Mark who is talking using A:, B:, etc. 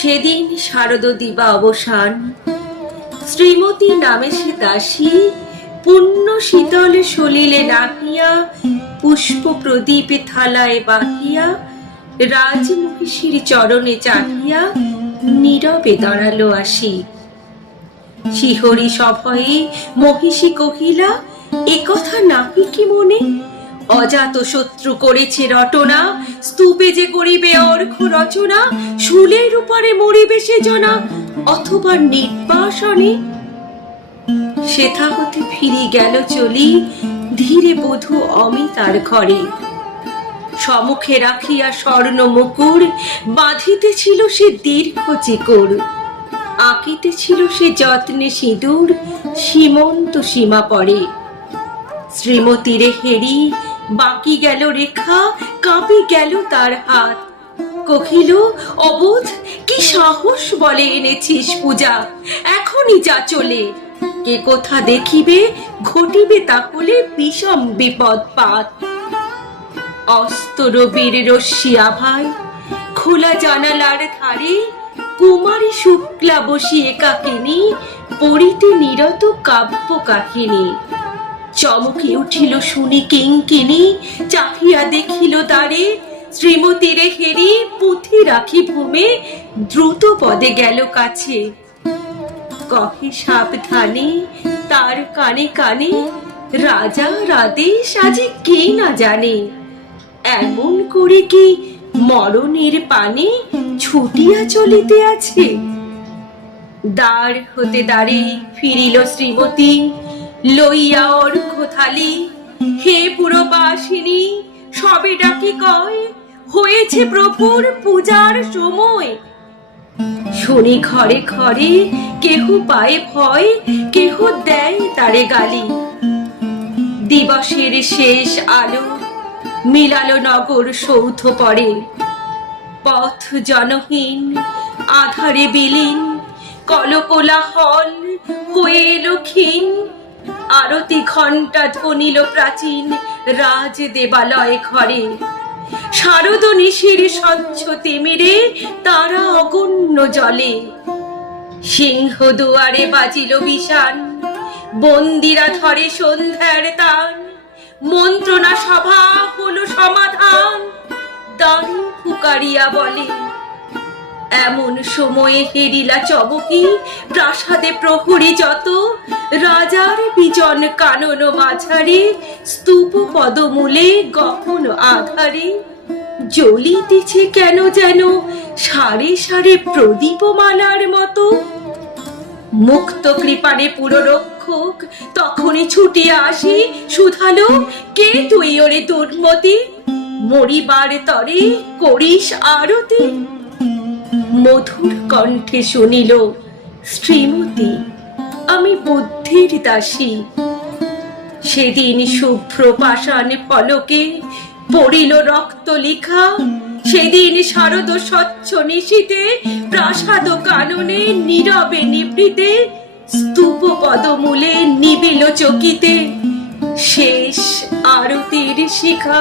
A: সেদিন শারদ দিবা অবসান। শ্রীমতী নামে সে দাসী, পুণ্য শীতল সলিলে নাহিয়া, পুষ্প প্রদীপে থালায় বাহিয়া, রাজমহিষীর চরণে চাহিয়া নীরবে দাঁড়াল আসি। শিহরি সভয়ে মহিষী কহিলা, এ কথা নাহি কি মনে? অজাত শত্রু করেছে রটনা। স্তূপে যে করিবে অর্ঘ রচনা, শুলের উপরে মরিবে সে জনা, অথবা নির্বাসনে। সেথা হতে ফিরে গেল চলি, ধীরে বধূ অমিতার ঘরে। সমুখে রাখিয়া স্বর্ণ মুকুর, বাঁধিতেছিল সে দীর্ঘ চিকুর। আঁকিতেছিল সে যত্নে সিঁদুর, সীমন্ত সীমা পড়ে শ্রীমতীরে হেরি, বাকি গেল রেখা, কাঁপি গেল তার হাত। কহিল, অবোধ, কি সাহস বলে এনেছিস পূজা, এখনই যা চলে। কে কোথা দেখিবে, ঘটিবে তাহলে বিষম বিপদ পাত। অস্ত রবির রশ্মি আভায় খোলা জানালার ধারে কুমারী শুক্লা বসি একাকিনী পড়িতে নিরত কাব্য কাহিনী। চমকে উঠিল শুনি কিঙ্কিনি চাহিয়া দেখিল তারে শ্রীমতীরে হেরি পুঁথি রাখি ভূমে, দ্রুত পদে গেল কাছে। কহে সাবধানে, তার কানে কানে, রাজা রাদেশ আজি কে না জানে। এমন করে কি মরণের পানে ছুটিয়া চলিতে আছে? দ্বার হতে দাঁড়ে ফিরিল শ্রীমতী লইয়া অর্ঘ থালি হে পুরবাসিনী সবে ডাকি কয়, হয়েছে প্রভুর পূজার সময়। শুনি ঘরে ঘরে কেহ পায়ে ভয়, কেহ দেয় তারে গালি। দিবসের শেষ আলো মিলালো নগর সৌধ পরে। পথ জনহীন, আধারে বিলীন কলকোলা হল হয়ে এলো ক্ষীণ। আরতি ঘণ্টা ধ্বনিল প্রাচীন রাজ দেবালয় ঘরে। শারদ নিশির স্বচ্ছ তিমিরে তারা অগণ্য জলে। সিংহ দুয়ারে বাজিল বিষান, বন্দিরা ধরে সন্ধ্যার তান। মন্ত্রণা সভা হলো সমাধান দাঁড়ি ফুকারিয়া বলে এমন সময়ে হেরিলা চবকি প্রাসাদে প্রহরী যত, রাজার বিজন কানন মাঝারে, স্তূপ পদমূলে গহন আধারে। জ্বলিতেছে কেন যেন সারে সারে প্রদীপ প্রদীপমালার মতো। মুক্ত কৃপানে পুররক্ষক তখনই ছুটিয়া আসি, শুধালো, কে তুই ওরে দুর্মতি? মরিবার তরে করিস আরতি। মধুর কণ্ঠে শুনিল, শ্রীমতী, আমি বুদ্ধির দাসী। সেদিন শুভ্র পাষাণ ফলকে পড়িল রক্ত লিখা, সেদিন শারদ স্বচ্ছ নিশীতে প্রাসাদ কাননে নীরবে নিবৃতে, স্তূপ পদমূলে নিবিল চকিতে। শেষ আরতির শিখা